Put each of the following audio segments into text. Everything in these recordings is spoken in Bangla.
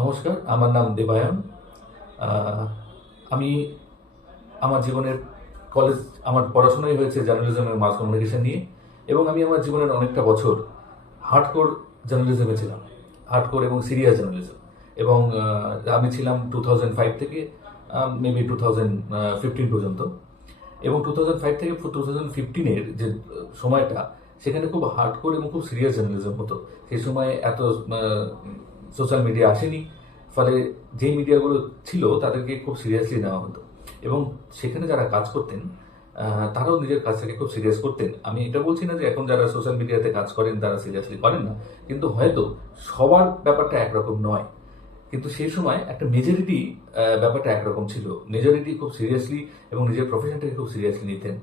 নমস্কার, আমার নাম দেবায়ন। আমি আমার জীবনের কলেজ আমার পড়াশোনাই হয়েছে জার্নালিজম এবং মাস কমিউনিকেশন নিয়ে এবং আমি আমার জীবনের অনেকটা বছর হার্ডকোর জার্নালিজমে ছিলাম হার্ডকোর এবং সিরিয়াস জার্নালিজম এবং আমি ছিলাম টু থাউজেন্ড ফাইভ থেকে মেবি টু থাউজেন্ড ফিফটিন পর্যন্ত। এবং টু থাউজেন্ড ফাইভ থেকে টু থাউজেন্ড ফিফটিনের যে সময়টা, সেখানে খুব হার্ডকোর এবং খুব সিরিয়াস জার্নালিজম হতো। সেই সময় এত সোশ্যাল মিডিয়া আসেনি। ফলে যেই মিডিয়াগুলো ছিল, তাদেরকে খুব সিরিয়াসলি নেওয়া হতো। এবং সেখানে যারা কাজ করতেন তারাও নিজের কাজটাকে খুব সিরিয়াস করতেন। আমি এটা বলছি না যে এখন যারা সোশ্যাল মিডিয়াতে কাজ করেন, তারা সিরিয়াসলি করেন না। কিন্তু হয়তো সবার ব্যাপারটা একরকম নয়। কিন্তু সেই সময় একটা মেজরিটি ব্যাপারটা একরকম ছিল। মেজরিটি খুব সিরিয়াসলি এবং নিজের প্রফেশনটাকে খুব সিরিয়াসলি নিতেন।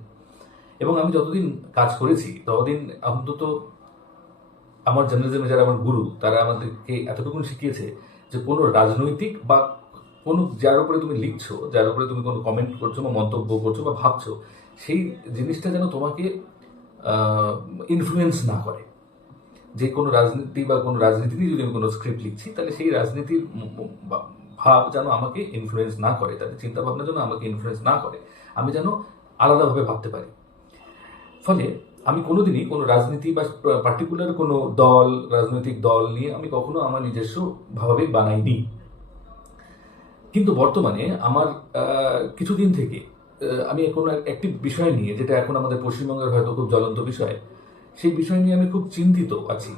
এবং আমি যতদিন কাজ করেছি, ততদিন অন্তত আমার জার্নালিজমে যারা আমার গুরু, তারা আমাদেরকে এতটুকু শিখিয়েছে যে কোনো রাজনৈতিক বা কোনো যার উপরে তুমি লিখছো, যার উপরে তুমি কোনো কমেন্ট করছ বা মন্তব্য করছ বা ভাবছ, সেই জিনিসটা যেন তোমাকে ইনফ্লুয়েন্স না করে। যে কোনো রাজনীতি বা কোনো রাজনীতি নিয়ে যদি আমি কোনো স্ক্রিপ্ট লিখছি, তাহলে সেই রাজনীতির ভাব যেন আমাকে ইনফ্লুয়েন্স না করে তাদের চিন্তা ভাবনা যেন আমাকে ইনফ্লুয়েন্স না করে। আমি যেন আলাদাভাবে ভাবতে পারি। ফলে আমি কোনোদিনই কোনো রাজনীতি বা পার্টিকুলার কোনো দল, রাজনৈতিক দল নিয়ে আমি কখনো আমার নিজস্ব ভাবাবেগ বানাইনি। কিন্তু বর্তমানে আমার কিছুদিন থেকে আমি কোনো একটি বিষয় নিয়ে, যেটা এখন আমাদের পশ্চিমবঙ্গের হয়তো খুব জ্বলন্ত বিষয়, সেই বিষয় নিয়ে আমি খুব চিন্তিত আছি।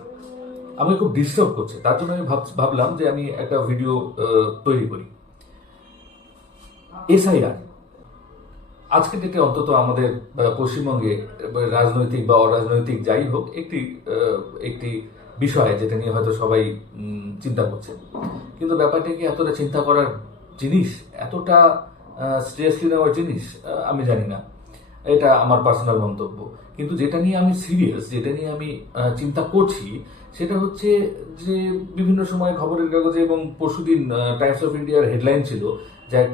আমাকে খুব ডিস্টার্ব করছে। তার জন্য আমি ভাব- ভাবলাম যে আমি একটা ভিডিও তৈরি করি। এসআইআর আজকের ডেটে অন্তত আমাদের পশ্চিমবঙ্গে রাজনৈতিক বা অরাজনৈতিক যাই হোক, একটি একটি বিষয় যেটা নিয়ে হয়তো সবাই চিন্তা করছেন। কিন্তু ব্যাপারটা কি এতটা চিন্তা করার জিনিস? এতটা স্ট্রেসলি নেওয়ার জিনিস? আমি জানি না। এটা আমার পার্সোনাল মন্তব্য। কিন্তু যেটা নিয়ে আমি সিরিয়াস যেটা নিয়ে আমি চিন্তা করছি সেটা হচ্ছে যে বিভিন্ন সময় খবরের কাগজে এবং পরশুদিন টাইমস অফ ইন্ডিয়ার হেডলাইন ছিল যে এক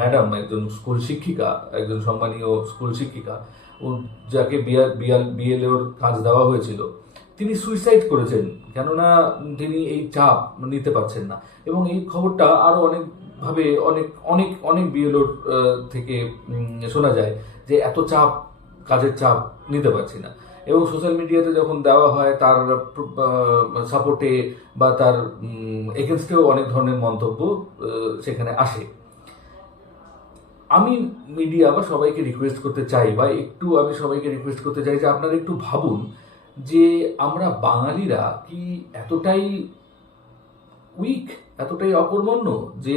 ম্যাডাম একজন স্কুল শিক্ষিকা, একজন সম্মানীয় স্কুল শিক্ষিকা, ও যাকে বিয়াল বিয়াল বিএলওর কাজ দেওয়া হয়েছিল, তিনি সুইসাইড করেছেন। কেননা তিনি এই চাপ নিতে পারছেন না। এবং এই খবরটা আরও অনেক ভাবে অনেক অনেক অনেক বিএলওর থেকে শোনা যায় যে এত চাপ, কাজের চাপ নিতে পারছি না। এবং সোশ্যাল মিডিয়াতে যখন দেওয়া হয় তার সাপোর্টে বা তার এগেনস্টেও অনেক ধরনের মন্তব্য সেখানে আসে। আমি মিডিয়া বা সবাইকে রিকোয়েস্ট করতে চাই বা একটু আমি সবাইকে রিকোয়েস্ট করতে চাই যে আপনারা একটু ভাবুন যে আমরা বাঙালিরা কি এতটাই উইক এতটাই অকর্মণ্য যে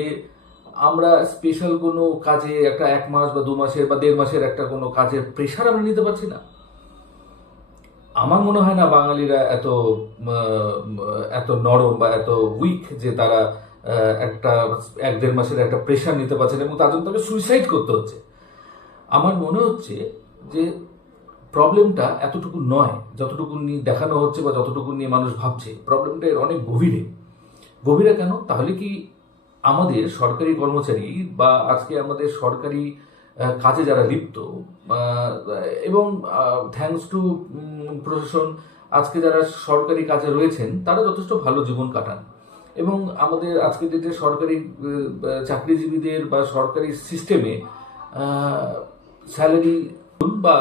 আমরা স্পেশাল কোনো কাজে একটা এক মাস বা দু মাসের বা দেড় মাসের একটা কোনো কাজের প্রেশার আমরা নিতে পারছি না? আমার মনে হয় না বাঙালিরা এত এত নরম বা এত উইক যে তারা একটা, এক দেড় মাসের একটা প্রেশার নিতে পারছেন এবং তার জন্য তাকে সুইসাইড করতে হচ্ছে। আমার মনে হচ্ছে যে প্রবলেমটা এতটুকু নয়, যতটুকু নিয়ে দেখানো হচ্ছে বা যতটুকু নিয়ে মানুষ ভাবছে প্রবলেমটা এর অনেক গভীরে। গভীরে কেন? তাহলে কি আমাদের সরকারি কর্মচারী বা আজকে আমাদের সরকারি কাজে যারা লিপ্ত এবং থ্যাঙ্কস টু প্রশাসন, আজকে যারা সরকারি কাজে রয়েছেন, তারা যথেষ্ট ভালো জীবন কাটান। এবং আমাদের আজকে যে সরকারি চাকরিজীবীদের বা সরকারি সিস্টেমে স্যালারি বা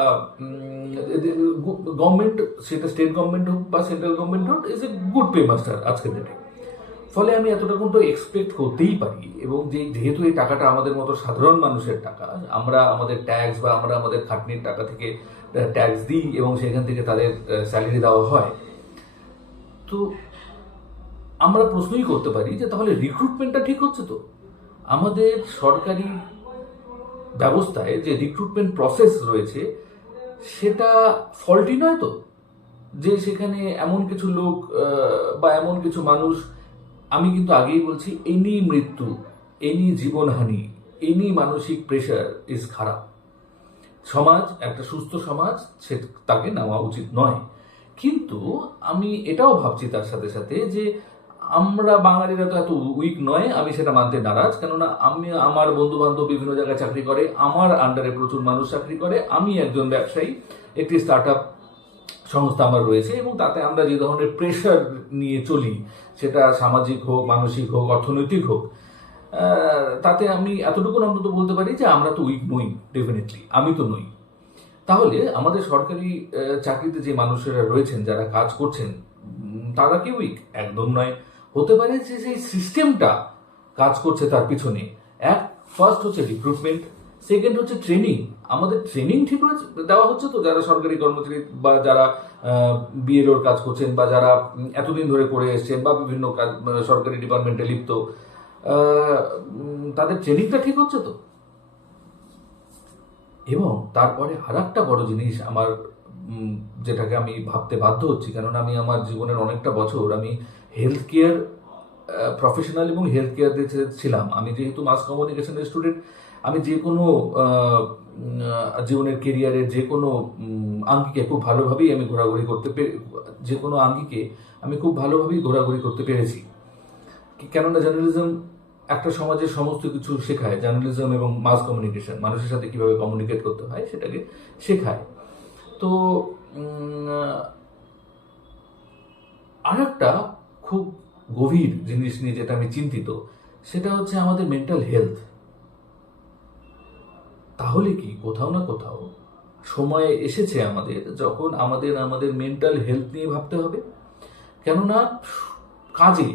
গভর্নমেন্ট সেটা স্টেট গভর্নমেন্ট হোক বা সেন্ট্রাল গভর্নমেন্ট হোক is a good pay master আজকের ডেটে ফলে আমি এতটা কিন্তু এক্সপেক্ট করতেই পারি। এবং যে, যেহেতু এই টাকাটা আমাদের মতো সাধারণ মানুষের টাকা, আমরা আমাদের ট্যাক্স বা আমরা আমাদের খাটনির টাকা থেকে ট্যাক্স দিই এবং সেখান থেকে তাদের স্যালারি দেওয়া হয়, তো আমরা প্রশ্নই করতে পারি যে, তাহলে রিক্রুটমেন্টটা ঠিক হচ্ছে তো? আমাদের সরকারি ব্যবস্থায় যে রিক্রুটমেন্ট প্রসেস রয়েছে, সেটা ফল্টি নয় তো? যে সেখানে এমন কিছু লোক বা এমন কিছু মানুষ আমি কিন্তু আগেই বলছি এনি মৃত্যু এনি জীবনহানি এনি মানসিক প্রেশার ইজ খারাপ। সমাজ, একটা সুস্থ সমাজ, সে তাকে নেওয়া উচিত নয়। কিন্তু আমি এটাও ভাবছি তার সাথে সাথে যে আমরা বাঙালিরা তো এত উইক নয়, আমি সেটা মানতে নারাজ। কেননা আমি, আমার বন্ধু বান্ধব বিভিন্ন জায়গায় চাকরি করে, আমার আন্ডারে প্রচুর মানুষ চাকরি করে, আমি একজন ব্যবসায়ী, একটি স্টার্ট আপ সংস্থা আমার রয়েছে এবং তাতে আমরা যে ধরনের প্রেশার নিয়ে চলি, সেটা সামাজিক হোক, মানসিক হোক, অর্থনৈতিক হোক তাতে আমি এতটুকু অন্তত বলতে পারি যে আমরা তো উইক নই ডেফিনেটলি আমি তো নই। তাহলে আমাদের সরকারি চাকরিতে যে মানুষেরা রয়েছেন, যারা কাজ করছেন তারা কি উইক একদম নয়। হতে পারে যে সেই সিস্টেমটা কাজ করছে তার পিছনে। এক ফার্স্ট হচ্ছে রিক্রুটমেন্ট সেকেন্ড হচ্ছে ট্রেনিং আমাদের ট্রেনিং ঠিক দেওয়া হচ্ছে তো যারা সরকারি কর্মচারী বা যারা বিএলওর কাজ করছেন বা যারা এতদিন ধরে করে এসছেন বা বিভিন্ন কাজ সরকারি ডিপার্টমেন্টে লিপ্ত তাদের ট্রেনিংটা ঠিক হচ্ছে তো। এবং তারপরে আর একটা বড় জিনিস আমার যেটাকে আমি ভাবতে বাধ্য হচ্ছি কেননা আমি আমার জীবনের অনেকটা বছর আমি হেলথ কেয়ার প্রফেশনাল এবং হেলথ কেয়ার ছিলাম। আমি যেহেতু মাস কমিউনিকেশনের স্টুডেন্ট আমি যে কোনো জীবনের কেরিয়ারের যে কোনো আঙ্গিকে খুব ভালোভাবেই আমি ঘোরাঘুরি করতে পেরে, যে কোনো আঙ্গিকে আমি খুব ভালোভাবেই ঘোরাঘুরি করতে পেরেছি। কেননা জার্নালিজম একটা সমাজের সমস্ত কিছু শেখায়। জার্নালিজম এবং মাস কমিউনিকেশন মানুষের সাথে কীভাবে কমিউনিকেট করতে হয় সেটাকে শেখায়। তো আর একটা খুব গভীর জিনিস নিয়ে যেটা আমি চিন্তিত, সেটা হচ্ছে আমাদের মেন্টাল হেলথ তাহলে কি? কোথাও না কোথাও সময় এসেছে আমাদের যখন আমাদের আমাদের মেন্টাল হেলথ নিয়ে ভাবতে হবে। কেননা কাজে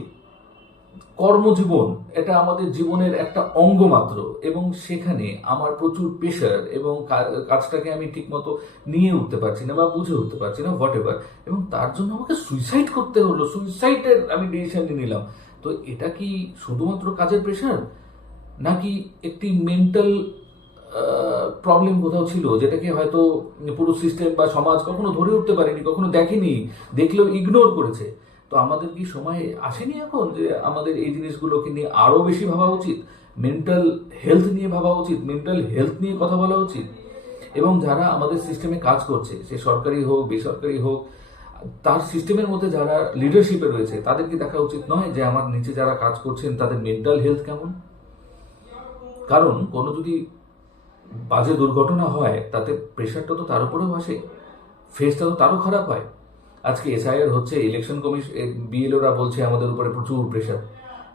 কর্মজীবন এটা আমাদের জীবনের একটা অঙ্গ মাত্র এবং সেখানে আমার প্রচুর প্রেশার এবং কাজটাকে আমি ঠিকমতো নিয়ে উঠতে পারছি না বা বুঝে উঠতে পারছি না হোয়াট এভার এবং তার জন্য আমাকে সুইসাইড করতে হলো সুইসাইডের আমি ডিসিশন নিলাম। তো এটা কি শুধুমাত্র কাজের প্রেশার নাকি একটি মেন্টাল প্রবলেম কোথাও ছিল? যেটাকে হয়তো পুরো সিস্টেম বা সমাজ কখনো ধরে উঠতে পারেনি, কখনো দেখেনি, দেখলেও ইগনোর করেছে। তো আমাদের কি সময় আসেনি এখন যে আমাদের এই জিনিসগুলোকে নিয়ে আরও বেশি ভাবা উচিত? মেন্টাল হেলথ নিয়ে ভাবা উচিত? মেন্টাল হেলথ নিয়ে কথা বলা উচিত? এবং যারা আমাদের সিস্টেমে কাজ করছে, সে সরকারি হোক, বেসরকারি হোক, তার সিস্টেমের মধ্যে যারা লিডারশিপে রয়েছে, তাদেরকে দেখা উচিত নয় যে আমার নিচে যারা কাজ করছেন, তাদের মেন্টাল হেলথ কেমন? কারণ কোনো যদি বাজে দুর্ঘটনা হয়, তাতে প্রেশারটা তো তার উপরেও আসে ফেসটা তো তারও খারাপ হয়। আজকে এসআইআর হচ্ছে ইলেকশন কমিশন বিএলওরা বলছে আমাদের উপরে প্রচুর প্রেশার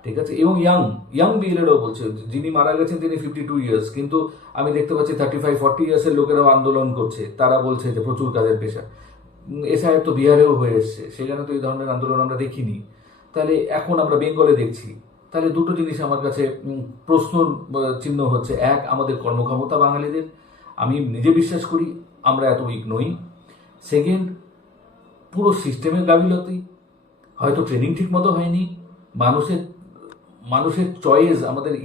ঠিক আছে? এবং ইয়াং ইয়াং বিএলওরাও বলছে, যিনি মারা গেছেন তিনি ফিফটি টু ইয়ার্স কিন্তু আমি দেখতে পাচ্ছি থার্টি ফাইভ ফর্টি ইয়ার্সের লোকেরাও আন্দোলন করছে, তারা বলছে যে প্রচুর কাজের প্রেশার এসআইআর তো বিহারেও হয়ে এসছে, সেখানে তো এই ধরনের আন্দোলন আমরা দেখিনি। তাহলে এখন আমরা বেঙ্গলে দেখছি তাহলে দুটো জিনিস আমার কাছে প্রশ্ন চিহ্ন হচ্ছে। এক, আমাদের কর্মক্ষমতা বাঙালিদের। আমি নিজে বিশ্বাস করি, আমরা এত উইক নই। সেকেন্ড পুরো সিস্টেমের গাফিলতি। হয়তো ট্রেনিং ঠিক মতো হয়নি। মানুষের মানুষের চয়েস আমাদের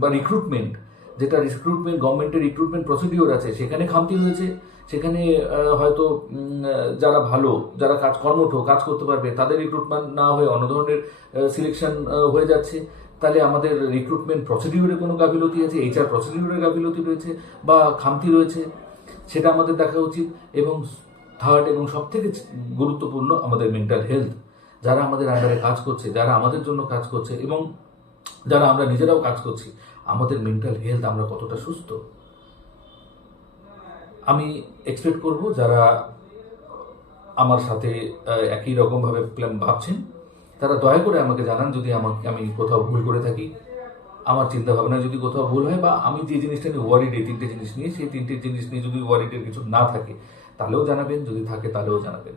বা রিক্রুটমেন্ট যেটা রিক্রুটমেন্ট গভর্নমেন্টের রিক্রুটমেন্ট প্রসিডিওর আছে, সেখানে খামতি হয়েছে। সেখানে হয়তো যারা ভালো, যারা কাজ, কর্মঠ, কাজ করতে পারবে, তাদের রিক্রুটমেন্ট না হয়ে অন্য ধরনের সিলেকশন হয়ে যাচ্ছে। তাহলে আমাদের রিক্রুটমেন্ট প্রসিডিওরে কোনো গাফিলতি আছে এইচআর প্রসিডিওরের গাফিলতি রয়েছে বা খামতি রয়েছে, সেটা আমাদের দেখা উচিত। এবং থার্ড এবং সব থেকে গুরুত্বপূর্ণ আমাদের মেন্টাল হেলথ যারা আমাদের আন্ডারে কাজ করছে, যারা আমাদের জন্য কাজ করছে এবং যারা আমরা নিজেরাও কাজ করছি আমাদের মেন্টাল হেলথ আমরা কতটা সুস্থ? আমি এক্সপেক্ট করব যারা আমার সাথে একই রকমভাবে প্ল্যান ভাবছেন, তারা দয়া করে আমাকে জানান যদি আমাকে, আমি কোথাও ভুল করে থাকি। আমার চিন্তা ভাবনা যদি কোথাও ভুল হয় বা আমি যে জিনিসটা নিয়ে ওয়ারিড এই তিনটে জিনিস নিয়ে, সেই তিনটে জিনিস নিয়ে যদি ওয়ারিডের কিছু না থাকে, তাহলেও জানাবেন, যদি থাকে তাহলেও জানাবেন।